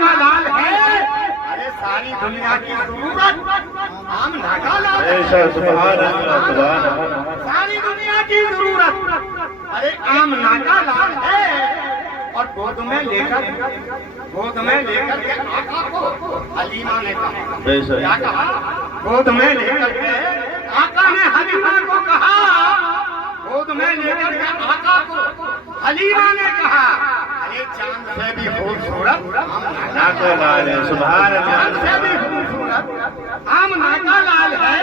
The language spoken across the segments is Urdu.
کا لال ہے، ارے ساری دنیا کی ضرورت آمنہ کا لال ہے، ساری دنیا کی ضرورت ارے آمنہ کا لال ہے، اور گود میں لے کر کے آقا کو حلیمہ نے کہا، کیا کہا؟ گود میں لے کر کے آقا نے حلیمہ کو کہا، گود میں لے کر کے آقا کو حلیمہ نے کہا، ارے چاند سے بھی خوبصورت آمنہ کا لال ہے، چاند سے بھی خوبصورت آمنہ کا لال ہے،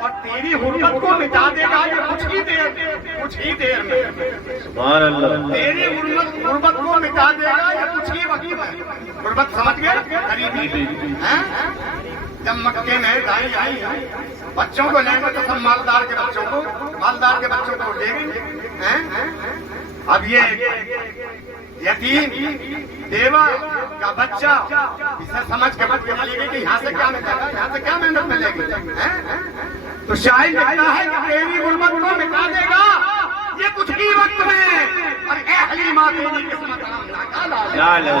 اور تیری غربت کو مٹا دے گا یہ کچھ ہی دیر میں، سبحان اللہ، تیری غربت کو مٹا دے گا یہ کچھ ہی وقت میں۔ غربت سمجھ گئے؟ غریبی ہیں؟ جب مکے میں دائی آئی بچوں کو لیں گے تو سب مالدار کے بچوں کو لے گئے، اب یہ یتیم بیوہ کا بچہ اسے سمجھ کے بچ کے ملے گی کہ یہاں سے کیا ملے گا، یہاں سے کیا محنت ملے گی، تو شاعر کہتا ہے کہ تیری غربت کو مٹا دے گا یہ کچھ ہی وقت میں، اور اے حلیمہ تیری قسمت آمنہ کا لال ہے،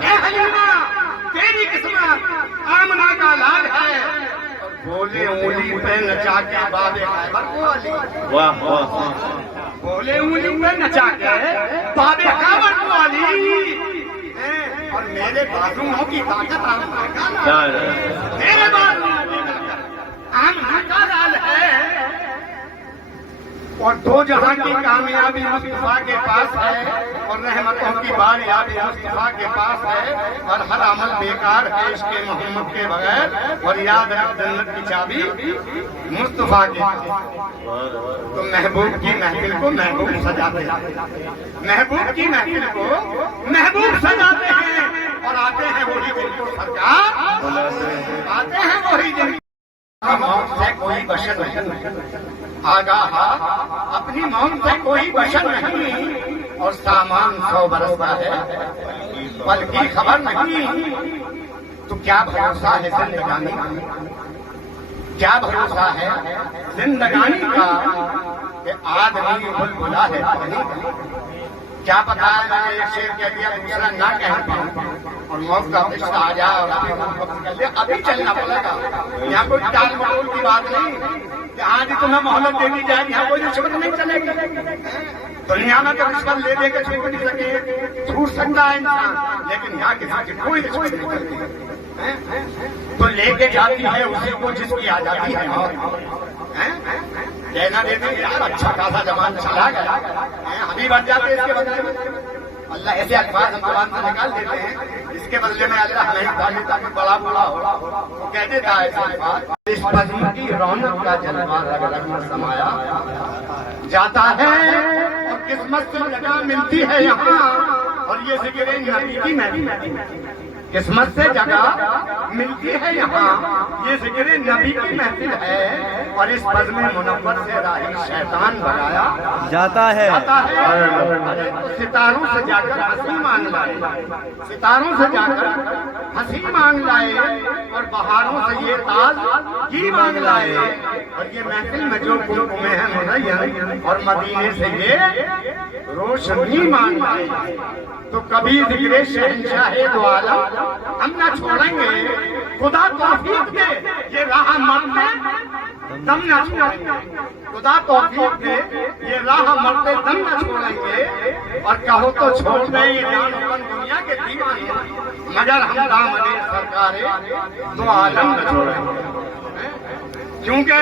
اے حلیمہ تیری قسمت آمنہ کا لال ہے، بولے انگلی پہ نچا کے باب خیبر کو علی، واہ واہ، بولے انگلی پہ نچا کے باب خیبر کو علی، اور میرے بازوؤں کی طاقت آمنہ کا لال ہے، میرے بازوؤں کی طاقت آمنہ کا لال ہے، اور دو جہاں کی کامیابی مصطفیٰ کے پاس ہے، اور رحمتوں کی باریابی مصطفیٰ کے پاس ہے، اور ہر عمل بیکار ہے عشق محمد کے بغیر، اور یاد رکھ جنت کی چابی مصطفیٰ کے پاس۔ تو محبوب کی محفل کو محبوب سجاتے ہیں، محبوب کی محفل کو محبوب سجاتے ہیں، اور آتے ہیں وہی دن کو سرکار، آتے ہیں وہی دن موت سے کوئی بشر نہیں، آگاہ اپنی موت سے کوئی بشر نہیں، اور سامان 100 برس کا ہے پل کی خبر نہیں، تو کیا بھروسہ ہے زندگانی کا، کیا بھروسہ ہے زندگانی کا، کہ آدمی بلبلا ہے پانی کا، کیا پتا ہے میں ایک شعر کہہ دیا دوسرا نہ کہہ پاؤں، اور موت کا رشتہ آ جائے اور ابھی چلنا پڑے گا، یہاں کوئی ٹال مٹول کی بات نہیں کہ آج تمہیں مہلت دے دی جائے، یہاں کوئی رشوت نہیں چلے گی، دنیا میں تو رشوت لے دے کے چھوٹ نہیں سکے، چھوٹ سکتا ہے انسان، لیکن یہاں کسی کی کوئی رشوت نہیں چلتی، تو لے کے جاتی ہے اسی کو جس کی آ جاتی ہے کہنا دیتے ہیں یار اچھا خاصا زمان چلا گیا، ہم ہی بن جاتے اس کے بدلے میں، اللہ ایسے الفاظ ہم زبان سے نکال دیتے ہیں اس کے بدلے میں اللہ ہمیں بتا دیتا کہ بڑا بڑا ہو، وہ کہہ دیتا ہے ایسے الفاظ، اس بزم کی رونق کا جلوہ رگ رگ میں سمایا جاتا ہے، اور قسمت سے جگہ ملتی ہے یہاں، اور یہ ذکر نبی کی محفل، قسمت سے جگہ ملتی ہے یہاں، یہ ذکر نبی کی محفل ہے، اور اس بزم منور سے راہی شیطان بھگایا جاتا ہے، ستاروں سے جا کر ہنسی مانگ لائے، ستاروں سے جا کر ہنسی مانگ لائے، اور بہاروں سے یہ تاز ہی مانگ لائے، اور یہ محفل میں جو قلوب میں ہے مزین، اور مدینے سے یہ روشنی مانگ لائے، تو کبھی ذکر شہنشاہ دو عالم ہم نہ چھوڑیں گے، خدا توفیق دے یہ راہ مرتے دم نہ چھوڑیں گے، خدا توفیق دے یہ راہ مرتے دم نہ چھوڑیں گے، اور کہو تو چھوڑ دیں یہ جان پن دنیا کے دیوانے، مگر ہم دامن سرکار دو عالم نہ چھوڑیں گے، کیونکہ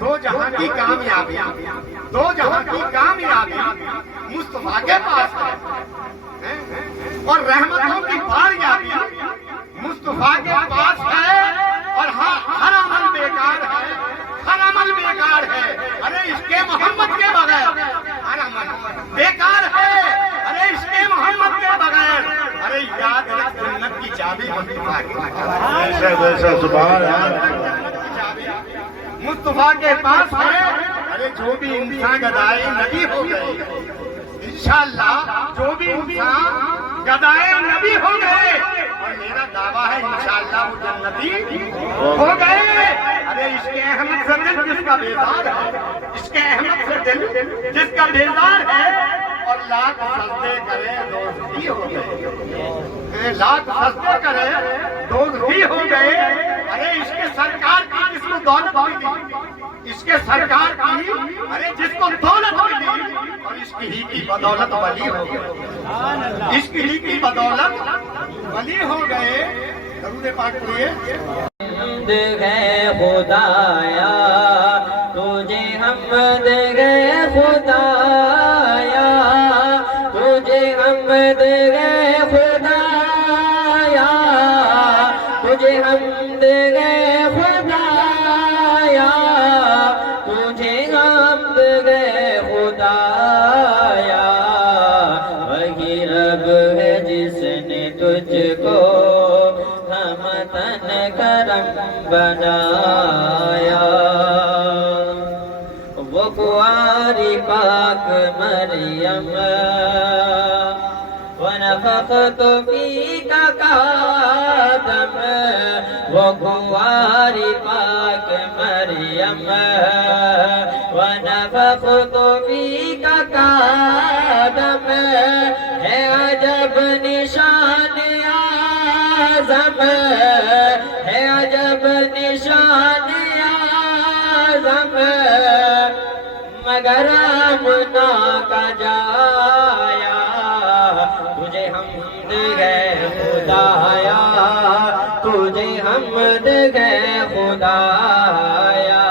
دو جہاں کی کامیابی مصطفیٰ کے پاس ہے، اور رحمتوں کی باریابی مصطفیٰ کے پاس ہے، اور ہر عمل بیکار ہے، ہر عمل بیکار ہے، ارے عشق محمد کے بغیر ہر عمل بیکار ہے، ارے عشق محمد کے بغیر، ارے یاد رکھ جنت کی چابی مصطفیٰ مصطفیٰ کے پاس ہے، ارے جو بھی انسان گدائے نبی ہو گئے، انشاءاللہ جو بھی انسان گدائے نبی ہو گئے، اور میرا دعویٰ ہے انشاءاللہ وہ جنتی ہو گئے، ارے عشق احمد سے دل جس کا بیزار ہے، عشق احمد سے دل جس کا بیزار ہے، اور لاکھ سجدے کرے دوزخی ہو گئے، لاکھ سجدے کرے دوزخی ہو گئے. ارے اس کے سرکار کی جس کو دولت ملی، اس کے سرکار کی ارے جس کو دولت ملی اور اس کی ہی کی بدولت ولی ہو گئے، اس کی ہی کی بدولت ولی ہو گئے. درود پاک پڑھیے. حمد ہے خدایا تجھے، حمد ہے خدایا تجھے، حمد ہے خدایا تجھے، حمد ہے خدایا تجھے، حمد ہے خدایا. وہی رب ہے جس نے تجھ کو ہمتن کرم بنایا. وہ کنواری پاک مریم ونفخت فیک کادم، وہ کنواری پاک مریم ونفخت فیک کادم، ہے عجب نشان اعظم، ہے عجب نشان اعظم، مگر آمنا کا جایا. تجھے حمد ہے خدایا تجھے، حمد ہے خدایا.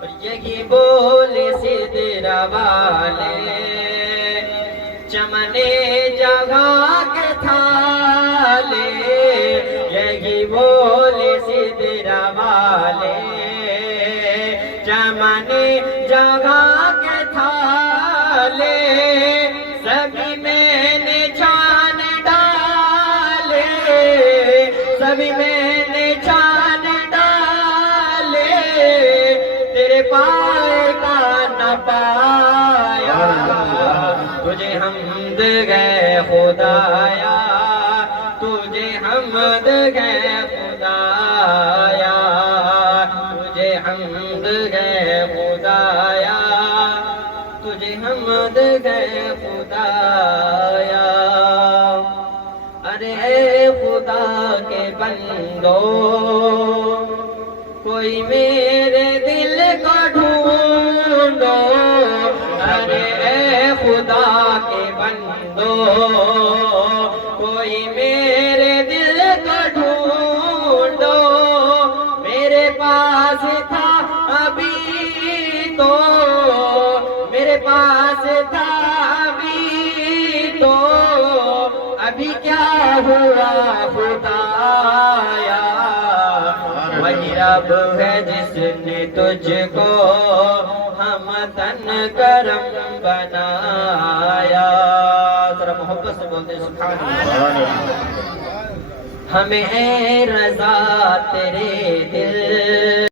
اور یہی بول سدرا والے چمنے جگہ کے تھالے، یہی بول سدرا والے چمنے جگہ کے تھالے، سبھی میں نے چھان ڈالے، سبھی میں نے چھان ڈالے، تیرے پائے کا نہ پایا. تجھے حمد ہے خدایا تجھے، حمد ہے خدایا تجھے، حمد ہے خدایا تجھے، حمد ہے خدایا. ارے اے خدا کے بندو، کوئی میرے دل کو ڈھونڈو. ارے اے خدا کے بندو، کوئی میرے دل کو ڈھونڈو. میرے پاس تھا ابھی تو، میرے پاس تھا ابھی تو، ابھی کیا ہوا خدایا. وہی رب ہے جس نے تجھ کو ہمتن کرم بنایا. ذرا محبت سے بولتے سبحان اللہ. ہمیں ہے رضا تیرے دل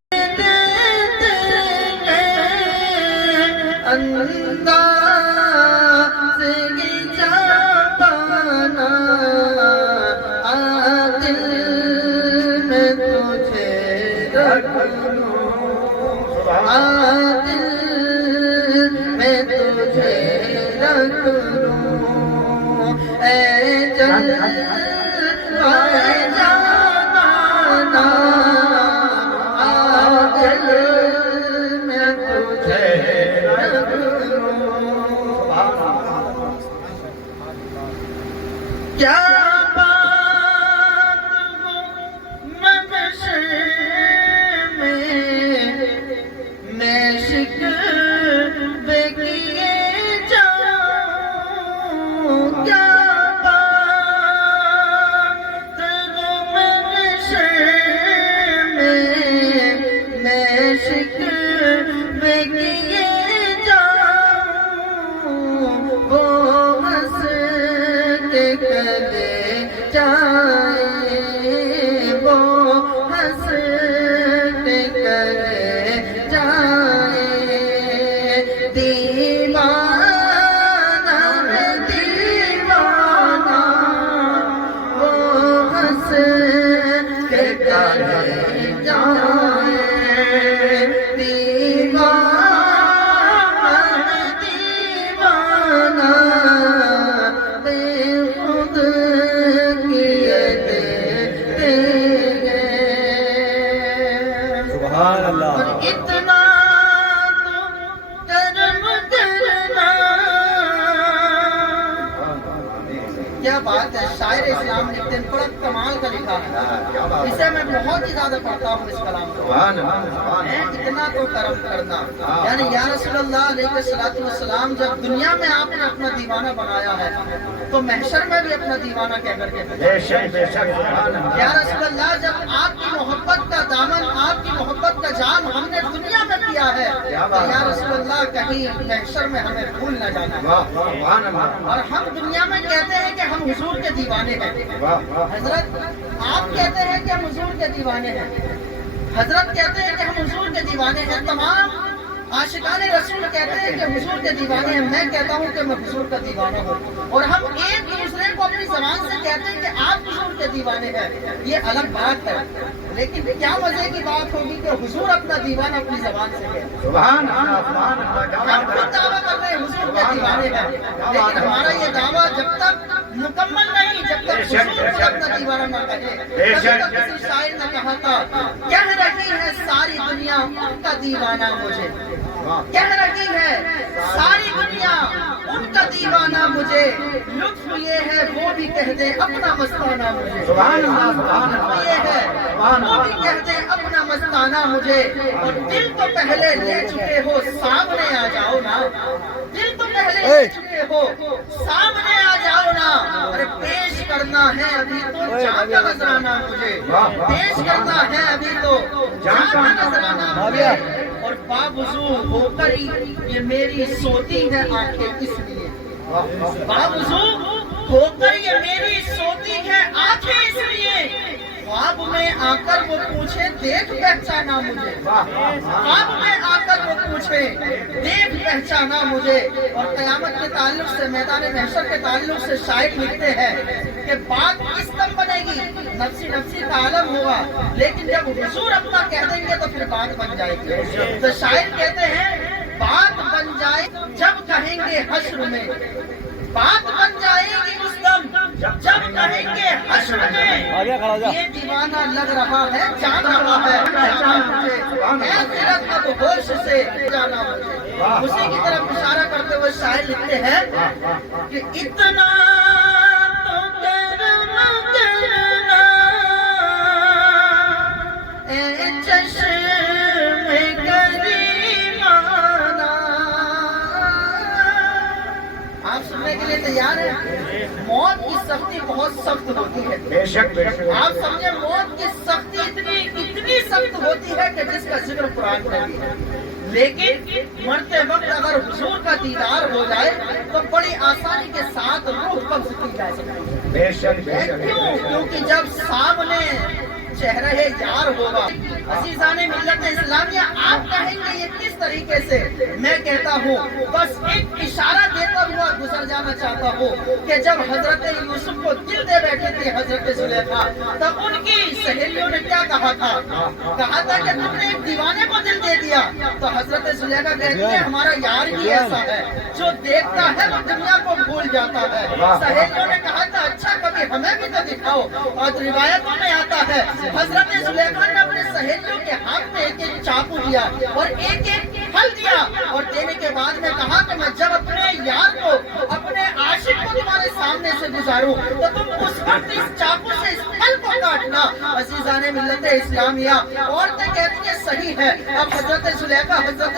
کیا بات ہے، شاعر اسلام لکھتے ہیں، بڑا کمال کا لکھا ہے، اسے میں بہت ہی زیادہ پڑھتا ہوں اس کلام کو۔ اتنا تو کرم کرنا، یعنی یا رسول اللہ علیہ السلام جب دنیا میں آپ نے اپنا دیوانہ بنایا ہے تو محشر میں بھی اپنا دیوانہ کہہ کر کے یا رسول اللہ جب آپ کی محبت کا دامن، آپ کی محبت کا جام ہم نے دنیا میں پیا ہے تو یا رسول اللہ کہیں محشر میں ہمیں بھول نہ جانا۔ اور ہم دنیا میں کہتے ہیں کہ ہم حضور کے دیوانے ہیں، حضرت آپ کہتے ہیں کہ ہم حضور کے دیوانے ہیں، حضرت کہتے ہیں کہ ہم حضور کے دیوانے ہیں، تمام عاشقان رسول کہتے ہیں کہ حضور کے دیوانے ہیں، میں کہتا ہوں کہ میں حضور کا دیوانہ ہوں، اور ہم ایک دوسرے کو اپنی زبان سے کہتے ہیں کہ آپ حضور کے دیوانے ہیں، یہ الگ بات ہے، لیکن کیا مزے کی بات ہوگی کہ حضور اپنا دیوانہ اپنی زبان سے کہتے ہیں۔ ہم خود دعویٰ کر رہے ہیں حضور کے دیوانے ہیں، لیکن ہمارا یہ دعویٰ جب تک مکمل نہیں، جب تک حضور کو اپنا دیوانہ نہ کہے۔ کسی شاعر نے کہا تھا کہہ رہی ہے ساری دنیا ان کا دیوانہ مجھے، کہہ رہی ہے ساری دنیا ان کا دیوانہ مجھے، لطف یہ ہے وہ بھی کہہ دے اپنا مستانہ مجھے، یہ ہے وہ بھی کہہ دے اپنا مستانہ مجھے، اور دل تو پہلے لے چکے ہو سامنے آ جاؤ نا، دل تو پہلے لے چکے ہو سامنے آ جاؤ نا، ارے پیش کرنا ہے ابھی تو جان کا نذرانہ مجھے، پیش کرنا ہے ابھی تو جان کا نذرانہ مجھے، اور باوضو ہو کر یہ میری سوتی ہے آنکھیں اس لیے، باوضو ہو کر یہ میری سوتی ہے آنکھیں اس لیے، خواب میں آ کر وہ پوچھے دیکھ پہچانا مجھے، خواب میں آ کر وہ پوچھے دیکھ پہچانا مجھے۔ اور قیامت کے تعلق سے، میدان محشر کے تعلق سے شاعر لکھتے ہیں کہ بات کس دم بنے گی، نفسی نفسی کا عالم ہوگا، لیکن جب حضور اپنا کہہ دیں گے تو پھر بات بن جائے گی۔ تو شاعر کہتے ہیں بات بن جائے جب کہیں گے حشر میں، بات بن جائے گی اس دم جب کہیں گے حشر میں، یہ دیوانہ لگ رہا ہے جان رہا ہے پہچانا مجھے، اے غیرت اب ہوش سے جانا مجھے۔ اسی کی طرف اشارہ کرتے ہوئے شاعر لکھتے ہیں کہ اتنا تو کرم کرنا اے چشم کریمانہ، آپ سننے کے لیے تیار ہیں؟ موت کی سختی بہت سخت ہوتی ہے، بے شک آپ سمجھیں موت کی سختی اتنی سخت ہوتی ہے کہ جس کا ذکر قرآن میں بھی ہے، لیکن مرتے وقت اگر حضور کا دیدار ہو جائے تو بڑی آسانی کے ساتھ روح قبض کی جا سکتی ہے۔ بے شک کیوں؟ کیونکہ جب سامنے چہرہ یار ہوگا، عزیزان ملت اسلامیہ آپ کہیں گے یہ کس طریقے سے؟ میں کہتا ہوں بس ایک اشارہ دیتا ہوا گزر جانا چاہتا ہوں کہ جب حضرت یوسف کو دل دے بیٹھے تھے حضرت زلیخا، تب ان کی سہیلیوں نے کیا کہا تھا؟ کہا تھا کہ تم نے ایک دیوانے کو دل دے دیا، تو حضرت زلیخا کہتی ہے ہمارا یار ہی ایسا ہے جو دیکھتا ہے وہ دنیا کو بھول جاتا ہے۔ سہیلیوں نے کہا تھا اچھا کبھی ہمیں بھی تو دکھاؤ، اور روایتوں میں آتا ہے حضرت زلیخا نے اپنے سہیلیوں کے ہاتھ میں ایک ایک چاقو دیا اور ایک ایک پھل دیا، اور دینے کے بعد میں کہا کہ میں جب اپنے یار کو، اپنے عاشق کو تمہارے سامنے سے گزاروں تو تم اس وقت اس چاقو سے اس پھل کو کاٹنا۔ عزیزان ملت اسلامیہ، عورتیں کہتی ہیں صحیح ہے۔ اب حضرت زلیخا حضرت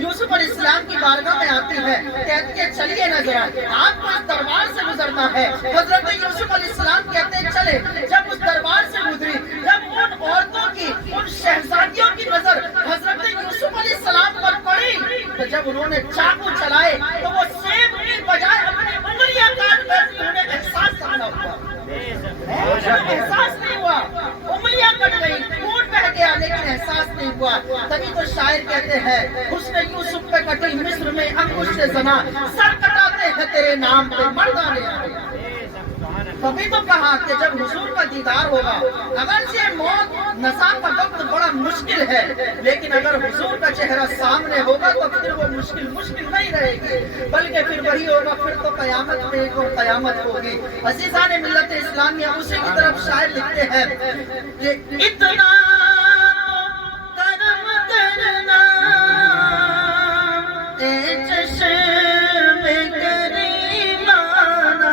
یوسف علیہ السلام کی بارگاہ میں آتی ہے، کہتی ہے چلیے نہ ذرا آپ کو اس دربار سے گزرنا ہے۔ حضرت یوسف علیہ السلام کہتے ہیں چلے۔ جب اس دربار سے گزری، جب ان عورتوں کی، ان شہزادیوں کی نظر حضرت یوسف علیہ السلام پر پڑی تو جب انہوں نے چاقو چلائے تو وہ سیب کی بجائے اپنی انگلیاں کاٹ بیٹھی، انہیں احساس کرنا ہوا، احساس نہیں ہوا، انگلیاں کٹ گئی، خون بہہ گیا لیکن احساس نہیں ہوا۔ تبھی تو شاعر کہتے ہیں حسن یوسف پہ کٹی مصر میں انگوش سے زنا، سر کٹاتے ہیں تیرے نام پہ مردانے آئے۔ تبھی تو کہا کہ جب حضور کا دیدار ہوگا، اگرچہ موت نزا کا وقت بڑا مشکل ہے، لیکن اگر حضور کا چہرہ سامنے ہوگا تو پھر وہ مشکل نہیں رہے گی، بلکہ پھر وہی ہوگا، پھر تو قیامت پہ ایک اور قیامت ہوگی۔ عزیزان ملت اسلامیہ، اسی کی طرف شاعر لکھتے ہیں کہ اتنا کرم کرنا اے چشم کریمانہ،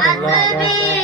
اکبر